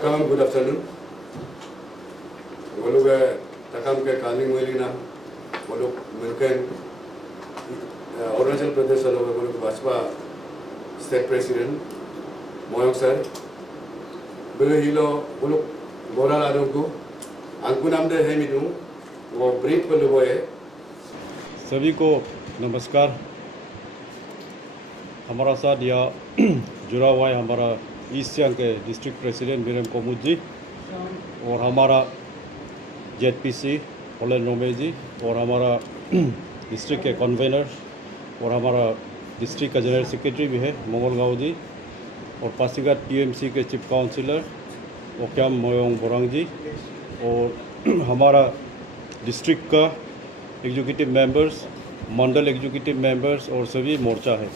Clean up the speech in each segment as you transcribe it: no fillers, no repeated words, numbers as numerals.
Takam, good afternoon. Waluk Takam ke Kaling Welina, Waluk Milken, Arunachal Pradesh Waluk Bajpa State President, Moyong sir. Bele hilo Waluk Moral Adonku, Ankunam de Hemidu, वो brief कर लो है। सभी को नमस्कार। हमारा साथ यह जुड़ा हुआ है हमारा ईस्ट सियांग के डिस्ट्रिक्ट प्रेसिडेंट वीरेम कोमुद जी और हमारा जेडपीसी होलन रोमे जी और हमारा डिस्ट्रिक्ट के कन्वेनर और हमारा डिस्ट्रिक्ट का जनरल सेक्रेटरी भी है मंगल गाँव जी और पासीघाट पीएमसी के चीफ काउंसिलर ओक्याम मोयोंग बोरांग जी और हमारा डिस्ट्रिक्ट का एग्जीक्यूटिव मेंबर्स, मंडल एग्जीक्यूटिव मेंबर्स और सभी मोर्चा है।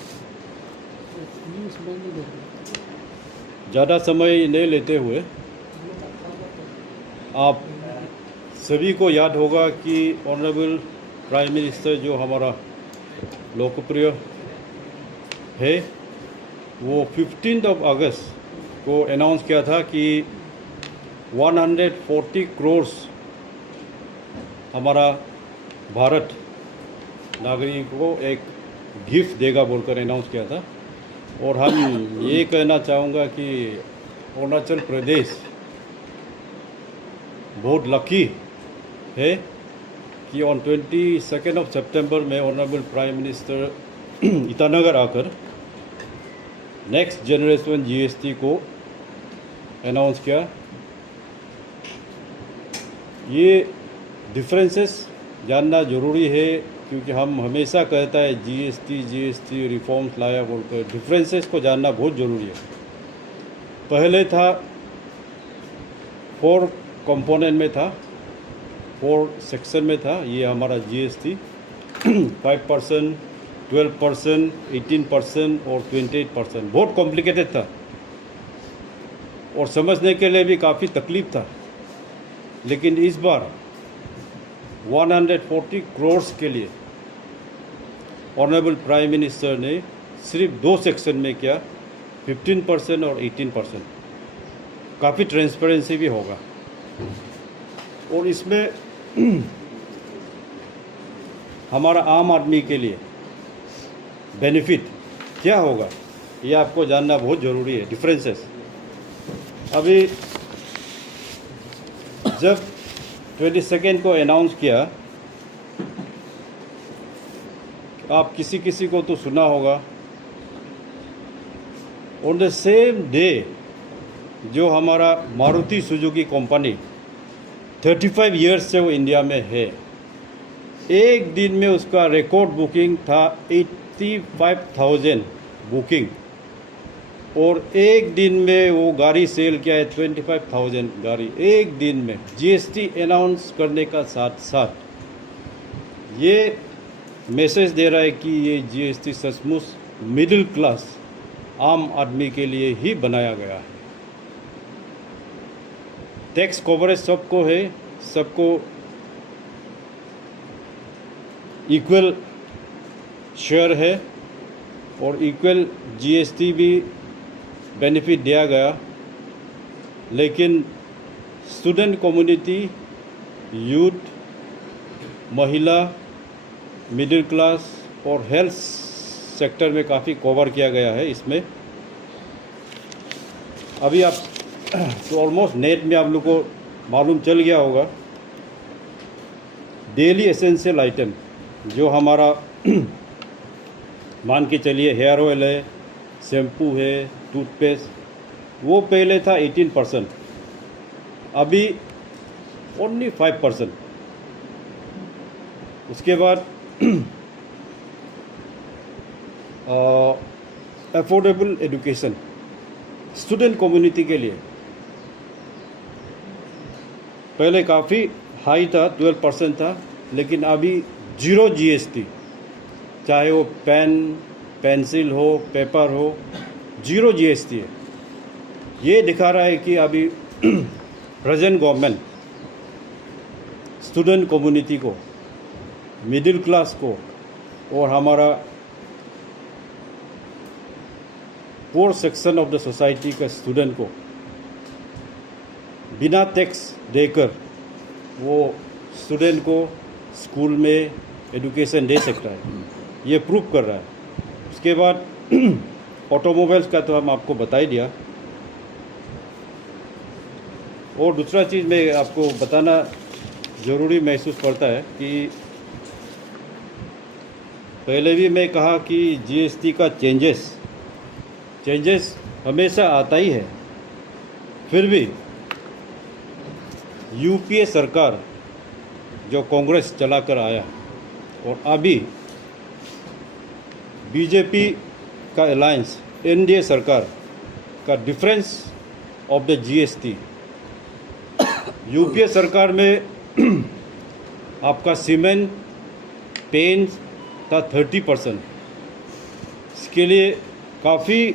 ज़्यादा समय नहीं लेते हुए आप सभी को याद होगा कि ऑनरेबल प्राइम मिनिस्टर जो हमारा लोकप्रिय है वो 15 अगस्त को अनाउंस किया था कि 140 करोड़ हमारा भारत नागरिक को एक गिफ्ट देगा बोलकर अनाउंस किया था। और हम ये कहना चाहूँगा कि अरुणाचल प्रदेश बहुत लकी है कि ऑन 22 सितंबर में ऑनरेबल प्राइम मिनिस्टर ईटानगर आकर नेक्स्ट जनरेशन जीएसटी को अनाउंस किया। ये डिफरेंसेस जानना ज़रूरी है क्योंकि हम हमेशा कहता है जीएसटी रिफॉर्म्स लाया बोलकर, डिफरेंसेस को जानना बहुत ज़रूरी है। पहले था 4 कंपोनेंट में था, 4 सेक्शन में था ये हमारा जीएसटी 5%, 12%, 18% और 28%। बहुत कॉम्प्लिकेटेड था और समझने के लिए भी काफ़ी तकलीफ था। लेकिन इस बार 140 करोड़ के लिए ऑनरेबल प्राइम मिनिस्टर ने सिर्फ 2 सेक्शन में किया, 15% और 18%। काफ़ी ट्रांसपेरेंसी भी होगा और इसमें हमारा आम आदमी के लिए बेनिफिट क्या होगा ये आपको जानना बहुत ज़रूरी है। डिफरेंसेस अभी जब 22 को अनाउंस किया, आप किसी को तो सुना होगा, ऑन द सेम डे जो हमारा मारुति सुजुकी कंपनी 35 इयर्स से वो इंडिया में है, एक दिन में उसका रिकॉर्ड बुकिंग था 85,000 बुकिंग और एक दिन में वो गाड़ी सेल किया है 25,000 गाड़ी एक दिन में। जीएसटी अनाउंस करने का साथ साथ ये मैसेज दे रहा है कि ये जीएसटी सचमुच मिडिल क्लास आम आदमी के लिए ही बनाया गया है। टैक्स कवरेज सबको है, सबको इक्वल शेयर है और इक्वल जीएसटी भी बेनिफिट दिया गया। लेकिन स्टूडेंट कम्युनिटी, यूथ, महिला, मिडिल क्लास और हेल्थ सेक्टर में काफ़ी कवर किया गया है इसमें। अभी आप तो ऑलमोस्ट नेट में आप लोग को मालूम चल गया होगा, डेली एसेंशियल आइटम जो हमारा मान के चलिए हेयर ऑयल है, शैम्पू है, टूथपेस्ट, वो पहले था 18%, अभी ओनली 5%। उसके बाद अफोर्डेबल एजुकेशन स्टूडेंट कम्युनिटी के लिए पहले काफ़ी हाई था, 12% था, लेकिन अभी 0 जीएसटी, चाहे वो पेन, पेंसिल हो, पेपर हो, 0 जीएसटी है। ये दिखा रहा है कि अभी प्रेजेंट गवर्नमेंट स्टूडेंट कम्युनिटी को, मिडिल क्लास को और हमारा पोर सेक्शन ऑफ द सोसाइटी का स्टूडेंट को बिना टैक्स देकर वो स्टूडेंट को स्कूल में एजुकेशन दे सकता है, ये प्रूव कर रहा है। उसके बाद ऑटोमोबाइल्स का तो हम आपको बता ही दिया। और दूसरा चीज़ मैं आपको बताना ज़रूरी महसूस पड़ता है कि पहले भी मैं कहा कि जीएसटी का चेंजेस हमेशा आता ही है, फिर भी यूपीए सरकार जो कांग्रेस चलाकर आया और अभी बीजेपी का अलायंस एनडीए सरकार का difference of the GST, UPA सरकार में आपका सीमेंट पेंट था 30%। इसके लिए काफ़ी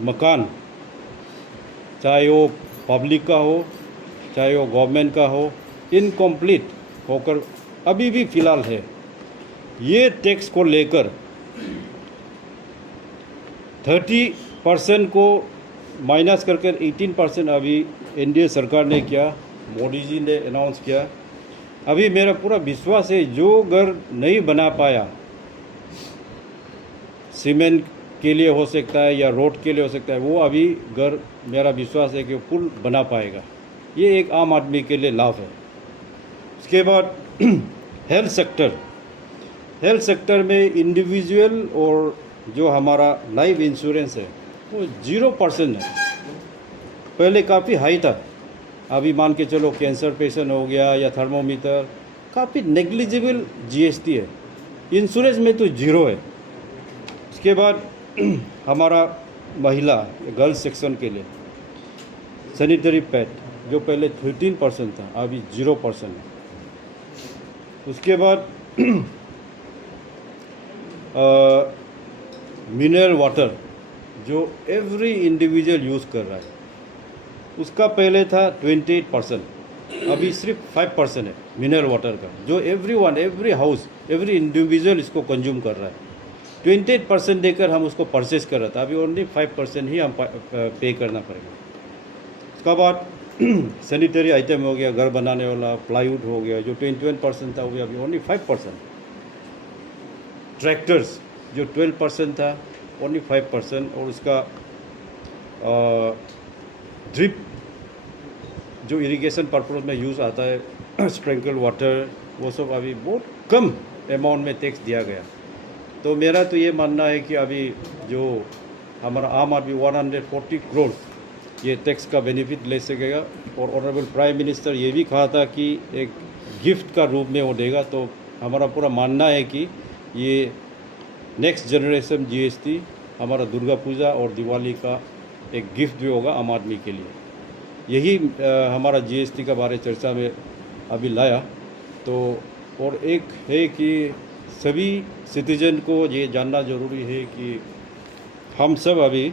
मकान, चाहे वो पब्लिक का हो चाहे वो गवर्नमेंट का हो, इनकम्प्लीट होकर अभी भी फ़िलहाल है। ये टैक्स को लेकर 30% को माइनस करके 18% अभी एनडीए सरकार ने किया, मोदी जी ने अनाउंस किया। अभी मेरा पूरा विश्वास है जो घर नहीं बना पाया, सीमेंट के लिए हो सकता है या रोड के लिए हो सकता है, वो अभी घर मेरा विश्वास है कि वो पुल बना पाएगा। ये एक आम आदमी के लिए लाभ है। उसके बाद हेल्थ सेक्टर में इंडिविजुअल और जो हमारा लाइफ इंश्योरेंस है वो 0% है। पहले काफ़ी हाई था, अभी मान के चलो कैंसर पेशेंट हो गया या थर्मोमीटर, काफ़ी नेग्लिजिबल जीएसटी है। इंश्योरेंस में तो 0 है। उसके बाद हमारा महिला गर्ल्स सेक्शन के लिए सैनिटरी पैड जो पहले 13% था, अभी 0% है। उसके बाद मिनरल वाटर जो एवरी इंडिविजुअल यूज़ कर रहा है, उसका पहले था 28%, अभी सिर्फ 5% है मिनरल वाटर का, जो एवरी हाउस एवरी इंडिविजुअल इसको कंज्यूम कर रहा है। 28% देकर हम उसको परचेस कर रहा था, अभी ओनली 5% ही हम पे करना पड़ेगा। उसके बाद सैनिटरी आइटम हो गया, घर बनाने वाला प्लाईवुड हो गया, जो 21% था वो अभी ओनली 5%। ट्रैक्टर्स जो 12% था ओनली 5%। और उसका ड्रिप जो इरिगेशन पर्पज़ में यूज़ आता है, स्प्रिंकल वाटर, वो सब अभी बहुत कम अमाउंट में टैक्स दिया गया। तो मेरा तो ये मानना है कि अभी जो हमारा आम आदमी 140 करोड़ ये टैक्स का बेनिफिट ले सकेगा। और ऑनरेबल प्राइम मिनिस्टर ये भी कहा था कि एक गिफ्ट का रूप में वो देगा। तो हमारा पूरा मानना है कि ये नेक्स्ट जनरेशन जीएसटी हमारा दुर्गा पूजा और दिवाली का एक गिफ्ट भी होगा आम आदमी के लिए। यही हमारा जीएसटी का बारे चर्चा में अभी लाया। तो और एक है कि सभी सिटीजन को ये जानना ज़रूरी है कि हम सब अभी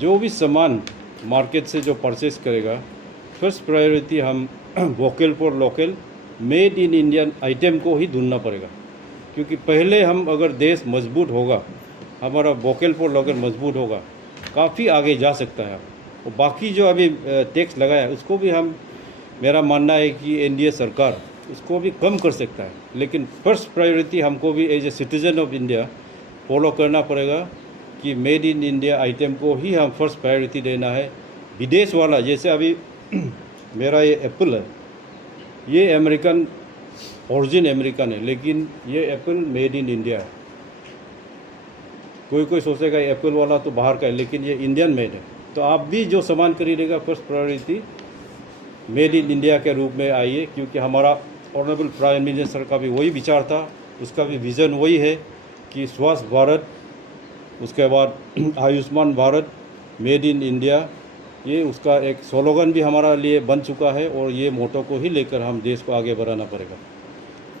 जो भी सामान मार्केट से जो परचेस करेगा, फर्स्ट प्रायोरिटी हम vocal for local, made in Indian item को ही ढूंढना पड़ेगा। क्योंकि पहले हम अगर देश मजबूत होगा, हमारा वोकल फॉर लोकल मजबूत होगा, काफ़ी आगे जा सकता है। और बाकी जो अभी टैक्स लगाया उसको भी हम, मेरा मानना है कि एनडीए सरकार उसको भी कम कर सकता है। लेकिन फर्स्ट प्रायोरिटी हमको भी as a citizen of India follow करना पड़ेगा कि मेड इन इंडिया आइटम को ही हम फर्स्ट प्रायोरिटी देना है। विदेश वाला, जैसे अभी मेरा ये एप्पल है, ये अमेरिकन ओरिजिन अमेरिकन है, लेकिन ये एप्पल मेड इन इंडिया है। कोई सोचेगा एप्पल वाला तो बाहर का है, लेकिन ये इंडियन मेड है। तो आप भी जो सामान खरीदेगा first priority made in India के रूप में आइए। क्योंकि हमारा ऑनरेबल प्राइम मिनिस्टर का भी वही विचार था, उसका भी विज़न वही है कि स्वस्थ भारत, उसके बाद Ayushman Bharat, made in India, ये उसका एक स्लोगन भी हमारा लिए बन चुका है। और ये मोटो को ही लेकर हम देश को आगे बढ़ाना पड़ेगा।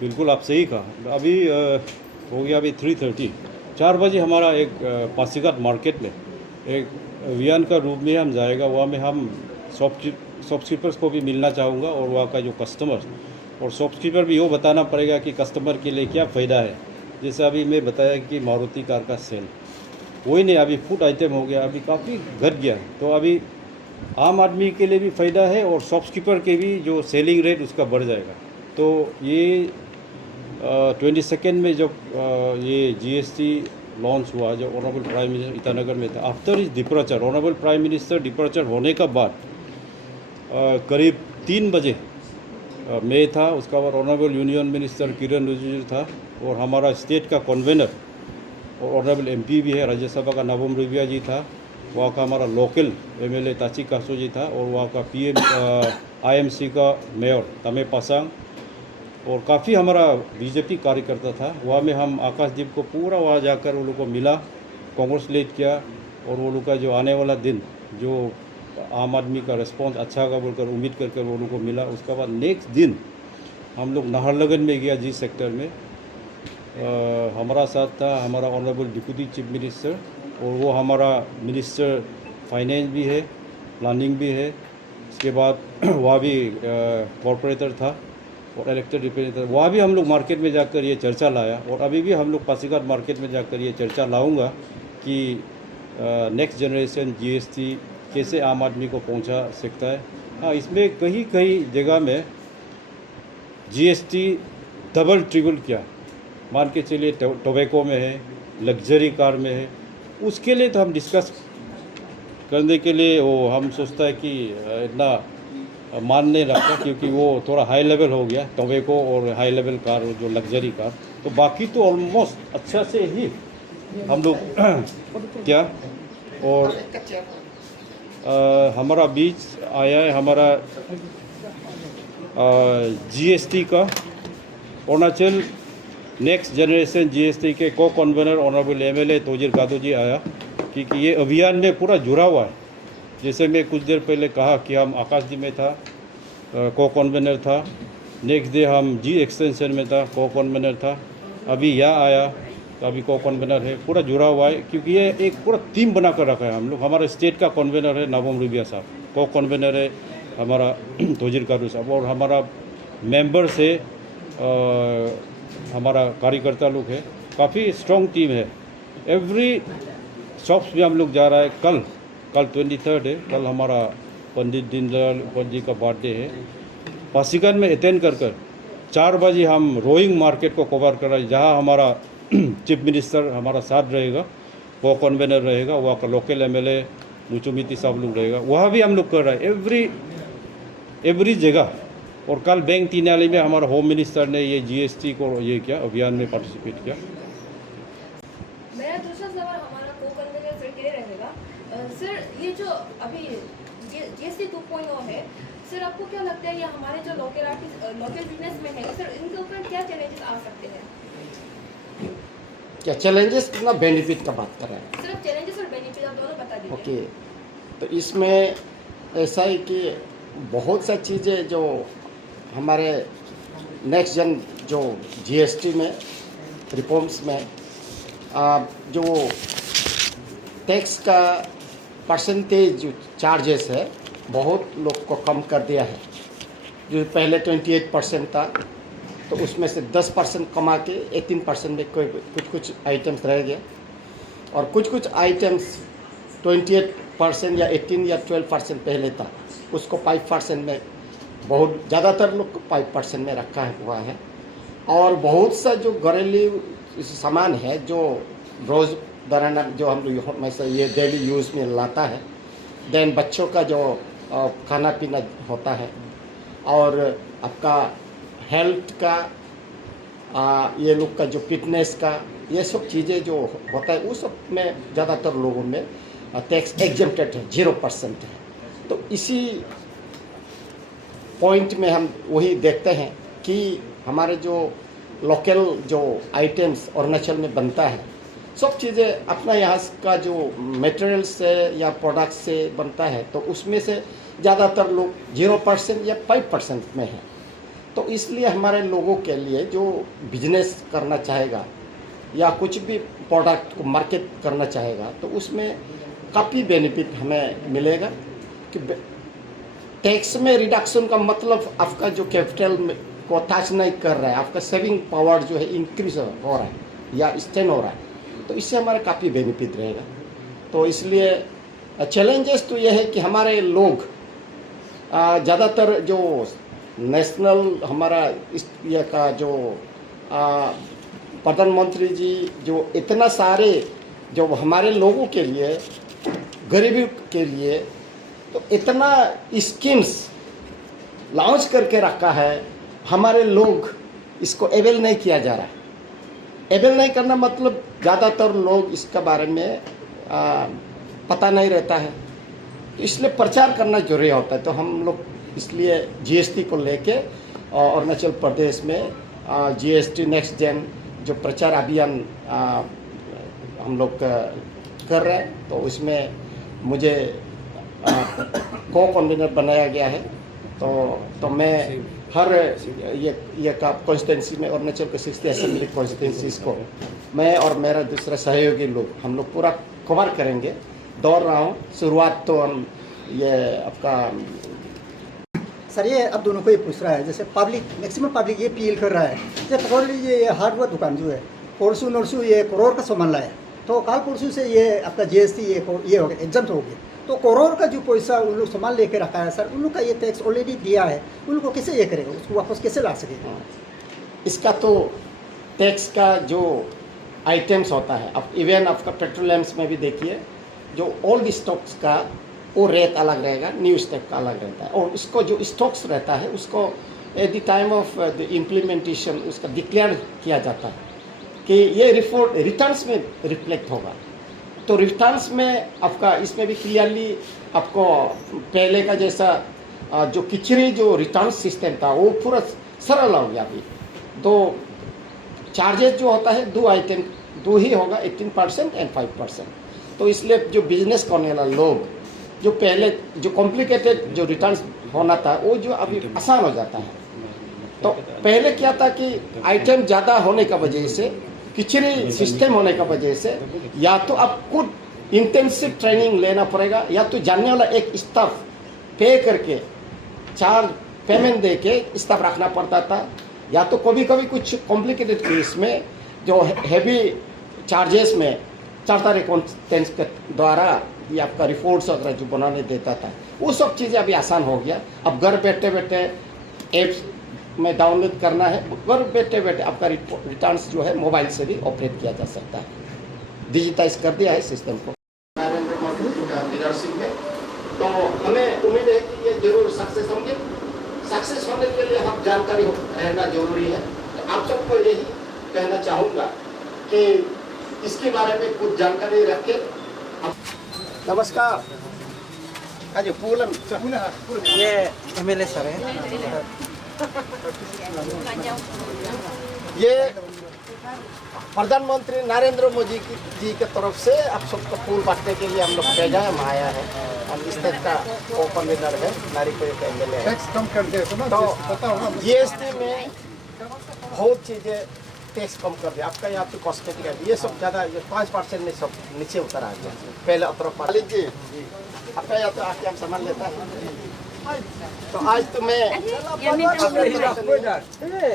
बिल्कुल आप सही कहा। अभी हो गया अभी 3:30, 4 बजे हमारा एक पासीघाट मार्केट में एक अभियान का रूप में हम जाएगा। वहाँ में हम शॉपकीपर्स को भी मिलना चाहूँगा और वहाँ का जो कस्टमर और शॉपकीपर भी वो बताना पड़ेगा कि कस्टमर के लिए क्या फ़ायदा है। जैसे अभी मैं बताया कि मारुति कार का सेल वही नहीं, अभी फूड आइटम हो गया, अभी काफ़ी घट गया। तो अभी आम आदमी के लिए भी फ़ायदा है और शॉपकीपर के भी जो सेलिंग रेट उसका बढ़ जाएगा। तो ये 22nd में जब ये GST लॉन्च हुआ, जब ऑनरेबल प्राइम मिनिस्टर ईटानगर में था, after is departure, honourable prime minister departure होने का बाद करीब 3 बजे मैं था, उसका बाद ऑनरेबल यूनियन मिनिस्टर किरण रिजिजू था और हमारा स्टेट का कन्वेनर और ऑनरेबल MP भी है, राज्यसभा का नाबम रिबिया जी था, वहाँ का हमारा लोकल MLA ताची कासो जी था और वहाँ का PM IMC का मेयर तमे पासांग और काफ़ी हमारा BJP कार्यकर्ता था। वहाँ में हम आकाशदीप को पूरा वहाँ जाकर वो लोग को मिला, कांग्रेचुलेट किया और वो लोग का जो आने वाला दिन जो आम आदमी का रिस्पॉन्स अच्छा होगा बोलकर उम्मीद करके वो लोग को मिला। उसके बाद नेक्स्ट दिन हम लोग नाहरलगुन में गया, जी सेक्टर में हमारा साथ था हमारा ऑनरेबल डिप्टी चीफ मिनिस्टर और वो हमारा मिनिस्टर फाइनेंस भी है, प्लानिंग भी है। इसके बाद वहाँ भी कॉरपोरेटर था और इलेक्टेड रिप्रेजेंटेटिव, वहाँ भी हम लोग मार्केट में जाकर ये चर्चा लाया और अभी भी हम लोग पासीघाट मार्केट में जाकर ये चर्चा लाऊंगा कि नेक्स्ट जनरेशन GST कैसे आम आदमी को पहुंचा सकता है। हाँ, इसमें कहीं कहीं जगह में GST डबल ट्रिपल किया, मान के चलिए टोबैको में है, लग्जरी कार में है, उसके लिए तो हम डिस्कस करने के लिए वो हम सोचता है कि इतना मान नहीं रखता क्योंकि वो थोड़ा हाई लेवल हो गया टोबैको और हाई लेवल कार जो लग्जरी कार। तो बाकी तो ऑलमोस्ट अच्छा से ही हम लोग क्या और हमारा बीच आया है हमारा GST का अरुणाचल नेक्स्ट जनरेशन GST के को कन्वेनर ऑनरेबल MLA तोजिर गादो जी आया क्योंकि ये अभियान में पूरा जुड़ा हुआ है। जैसे मैं कुछ देर पहले कहा कि हम आकाशदीप में था, को कन्वेनर था, नेक्स्ट डे हम G एक्सटेंशन में था, को कन्वेनर था, अभी यहाँ आया तो अभी को कन्वेनर है, पूरा जुड़ा हुआ है क्योंकि ये एक पूरा टीम बना कर रखा है हम लोग। हमारे स्टेट का कन्वेनर है नाबम रिबिया साहब, को कन्वेनर है हमारा तोजिर गादो साहब और हमारा मेंबर से हमारा कार्यकर्ता लोग है, काफ़ी स्ट्रॉन्ग टीम है। एवरी शॉप्स में हम लोग जा रहा है। कल 23rd है, कल हमारा पंडित दीनदयाल उपाध्याय जी का बर्थडे है। पासीघाट में अटेंड कर 4 बजे हम रोइंग मार्केट को कवर कर रहे हैं, जहाँ हमारा चीफ मिनिस्टर हमारा साथ रहेगा, को कन्वेनर रहेगा, वहाँ का लोकल MLA मुचुमिती साहब लोग रहेगा, वहाँ भी हम लोग कर रहे हैं एवरी जगह। और कल बैंक तीनाली में हमारा होम मिनिस्टर ने ये GST को ये किया, अभियान में पार्टिसिपेट किया। मेरा दूसरा सवाल हमारा को कन्वेनर सर के लिए रहेगा। सर, ये जो अभी GST 2.0 है, सर आपको क्या लगता है ये हमारे जो लोकल बिजनेस में है, सर इनके ऊपर क्या चैलेंजेस आ सकते हैं? क्या चैलेंजेस कितना बेनिफिट का बात कर रहे हैं? सर चैलेंजेस और बेनिफिट आप दोनों बता दीजिए। ओके, तो इसमें ऐसा है कि बहुत सा चीज़ें जो हमारे नेक्स्ट जन जो GST में रिफॉर्म्स में जो टैक्स का परसेंटेज जो चार्जेस है बहुत लोग को कम कर दिया है। जो पहले 28% था तो उसमें से 10% कमा के 18% में कुछ आइटम्स रह गए और कुछ आइटम्स 28% या 18 या 12% पहले था, उसको 5% में बहुत ज़्यादातर लोग को 5% में रखा हुआ है। और बहुत सा जो घरेलू सामान है जो रोज़मर्रा जो हम लोग हमेशा ये डेली यूज़ में लाता है, देन बच्चों का जो खाना पीना होता है और आपका हेल्थ का ये लोग का जो फिटनेस का ये सब चीज़ें जो होता है उस सब में ज़्यादातर लोगों में टैक्स एग्जेम्प्टेड है, 0% है। तो इसी पॉइंट में हम वही देखते हैं कि हमारे जो लोकल जो आइटम्स अरुणाचल में बनता है सब चीज़ें अपना यहाँ का जो मटेरियल से या प्रोडक्ट से बनता है, तो उसमें से ज़्यादातर लोग 0% या 5% में है। तो इसलिए हमारे लोगों के लिए जो बिजनेस करना चाहेगा या कुछ भी प्रोडक्ट को मार्केट करना चाहेगा तो उसमें काफ़ी बेनिफिट हमें मिलेगा कि टैक्स में रिडक्शन का मतलब आपका जो कैपिटल को टच नहीं कर रहा है, आपका सेविंग पावर जो है इंक्रीज हो रहा है या स्टैंड हो रहा है, तो इससे हमारा काफ़ी बेनिफिट रहेगा। तो इसलिए चैलेंजेस तो यह है कि हमारे लोग ज़्यादातर जो नेशनल हमारा इस ये का जो प्रधानमंत्री जी जो इतना सारे जो हमारे लोगों के लिए गरीबी के लिए तो इतना स्कीम्स लॉन्च करके रखा है, हमारे लोग इसको एवेल नहीं किया जा रहा है। एवेल नहीं करना मतलब ज़्यादातर लोग इसके बारे में पता नहीं रहता है, तो इसलिए प्रचार करना जरूरी होता है। तो हम लोग इसलिए जीएसटी को लेके अरुणाचल प्रदेश में जीएसटी नेक्स्ट जेन जो प्रचार अभियान हम लोग कर रहे हैं, तो उसमें मुझे को कन्वीनर बनाया गया है। तो मैं हर ये का कॉन्स्टिट्यूंसी में अरुणाचल के 60 असेंबली कॉन्स्टिट्यूंसीज को मैं और मेरा दूसरा सहयोगी लोग हम लोग पूरा कवर करेंगे। दौड़ रहा हूँ, शुरुआत तो हम ये आपका सर ये अब दोनों को ये पूछ रहा है, जैसे पब्लिक मैक्सिमम पब्लिक ये अपील कर रहा है, जैसे पकड़ लीजिए ये हार्डवेयर दुकान जो है परसों नरसों ये करोड़ का सामान लाया, तो काल परसों से ये आपका जीएसटी ये हो गया, एग्जाम्प्ट हो गया, तो करोड़ का जो पैसा उन लोग सामान लेके रखा है सर, उन लोग का ये टैक्स ऑलरेडी दिया है, उन लोग को कैसे ये करेगा, उसको वापस कैसे ला सकेगा? इसका तो टैक्स का जो आइटम्स होता है, अब इवन आपका पेट्रोलियम्स में भी देखिए जो ओल्ड स्टॉक्स का वो रेट अलग रहेगा, न्यू स्टॉक का अलग रहता है, और उसको जो स्टॉक्स रहता है उसको at the time of the implementation उसका डिक्लेयर किया जाता है कि ये रिटर्न्स में रिफ्लेक्ट होगा। तो रिटर्न्स में आपका इसमें भी क्लियरली आपको पहले का जैसा जो किचरी जो रिटर्न सिस्टम था वो पूरा सरल हो गया। अभी तो चार्जेस जो होता है दो ही होगा, 18% एंड 5%। तो इसलिए जो बिजनेस करने वाला लोग जो पहले जो कॉम्प्लिकेटेड जो रिटर्न्स होना था वो जो अभी आसान हो जाता है। तो पहले क्या था कि आइटम ज़्यादा होने का वजह से, किचरी सिस्टम होने का वजह से या तो आप खुद इंटेंसिव ट्रेनिंग लेना पड़ेगा या तो जानने वाला एक स्टाफ पे करके चार्ज पेमेंट दे के स्टाफ रखना पड़ता था, या तो कभी कभी कुछ कॉम्प्लिकेटेड केस में जो हैवी चार्जेस में चार्टर अकाउंटेंट्स के द्वारा ये आपका रिपोर्ट्स वगैरह जो बनाने देता था, वो सब चीज़ें अभी आसान हो गया। अब घर बैठे बैठे एप्स में डाउनलोड करना है, घर बैठे बैठे आपका रिटर्न्स जो है मोबाइल से भी ऑपरेट किया जा सकता है, डिजिटाइज कर दिया है सिस्टम को नरेंद्र मोदी का लीडरशिप में। तो हमें उम्मीद है कि ये जरूर सक्सेस होंगे। सक्सेस होने के लिए हम जानकारी रहना जरूरी है। तो आप सबको यही कहना चाहूँगा कि इसके बारे में कुछ जानकारी रखें। नमस्कार। आज पूलन ये एमएलए सर है, ये प्रधानमंत्री नरेंद्र मोदी जी की तरफ से आप सबको फूल बांटने के लिए हम लोग भेजा है, हम आया है। हम इस तरह का को कन्वीनर है, नारीकोई का एमएलए है। टैक्स कम कर दे तो जीएसटी में बहुत चीज़ें टैक्स कम कर दिया। आपका यहाँ पे कॉस्मेटिक है, ये सब ज़्यादा 5% में सब नीचे उतर आ गया। पहले 18% लीजिए, आपका यहाँ तो आके हम सामान लेता है। तो आज तो मैं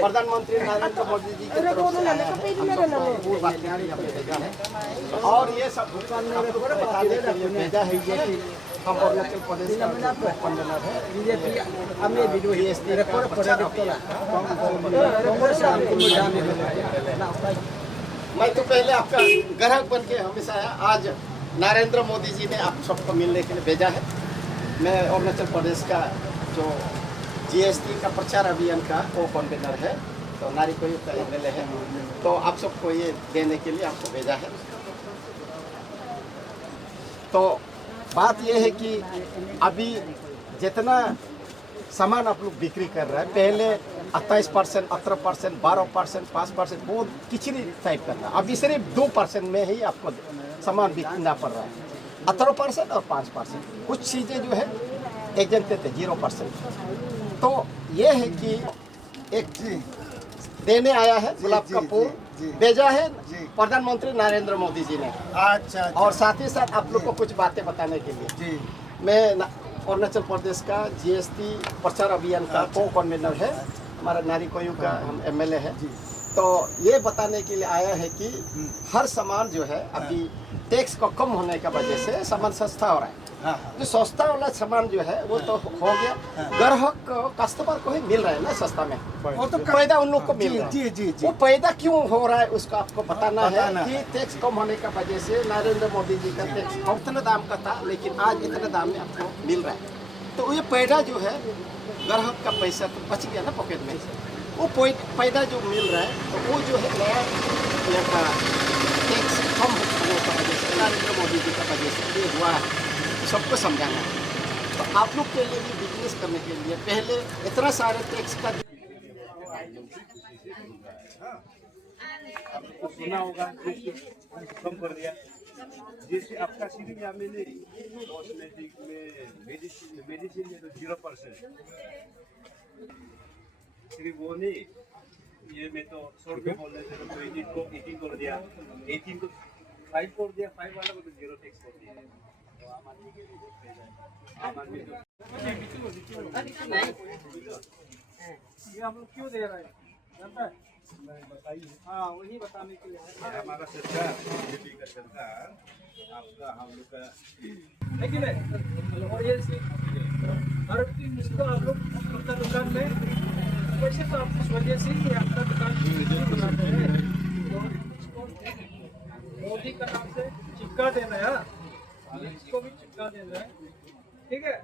प्रधानमंत्री नरेंद्र मोदी जी की तरफ से आया है, और ये सब बताने के लिए भेजा है ये कि हम अरुणाचल प्रदेश का कन्वीनर है। मैं तो पहले आपका ग्राहक बन के हमेशा आया, आज नरेंद्र मोदी जी ने आप सबको मिलने के लिए भेजा है। मैं अरुणाचल प्रदेश का जो जीएसटी का प्रचार अभियान का को कन्वीनर है, तो नारीकोई का एमएलए है, तो आप सबको ये देने के लिए आपको भेजा है। तो बात यह है कि अभी जितना सामान आप लोग बिक्री कर रहे हैं, पहले 28%, 18%, 12%, 5% बहुत किचरी टाइप का था। अभी सिर्फ 2% में ही आपको सामान बिकना पड़ रहा है। 18% और 5%। कुछ चीज़ें जो है एग्जाम देते 0%। तो ये है कि एक देने आया है गुलाब का फूल भेजा है प्रधानमंत्री नरेंद्र मोदी जी ने। अच्छा। और साथ ही साथ आप लोग को कुछ बातें बताने के लिए मैं अरुणाचल प्रदेश का जीएसटी प्रचार अभियान का को कन्वीनर है, हमारा नारीकोई का हम एमएलए है। तो ये बताने के लिए आया है कि हर सामान जो है अभी टैक्स को कम होने का वजह से सामान सस्ता हो रहा है। जो सस्ता वाला सामान जो है वो तो हो गया, ग्राहक कस्टमर को ही मिल रहा है ना सस्ता में, वो तो फायदा उन लोग को मिल रहा है। जी जी जी वो फायदा क्यों हो रहा है उसको आपको बताना है कि टैक्स कम होने का वजह से नरेंद्र मोदी जी का टैक्स उतना दाम का था लेकिन आज इतने दाम में आपको मिल रहा है। तो ये फायदा जो है ग्राहक का पैसा तो बच गया ना पॉकेट में, वो फायदा जो मिल रहा है तो वो जो है नया टैक्स कम होने का वजह से नरेंद्र मोदी जी का वजह से ये हुआ है, सबको समझाना है। तो आप लोग के लिए भी बिजनेस करने के लिए पहले इतना सारे टैक्स का आपको सुना होगा कम कर दिया, जैसे आपका सिर्फ यहाँ में नहीं, कॉस्मेटिक में मेडिसिन में तो 0%, सिर्फ वो नहीं, ये में तो 100 रुपये बोल रहे थे तो 18 को 18 कर दिया, 18 को 5 कर दिया, 5 वाला को तो 0 टैक्स कर दिया। तो आम आदमी के लिए बहुत फायदा है। आम आदमी तो ये हम लोग क्यों दे रहे हैं जानता है? बताइए। हाँ वही बताने के लिए हमारा सरकार, बीजेपी का सरकार आपका हम लोग का लेकिन और ये हर दिन इसको आप लोग अपना दुकान में वैसे तो आप इस वजह से ही आपका दुकान बनाते हैं, मोदी का नाम से चिपका देना है, इसको भी चिपका देना है, ठीक है।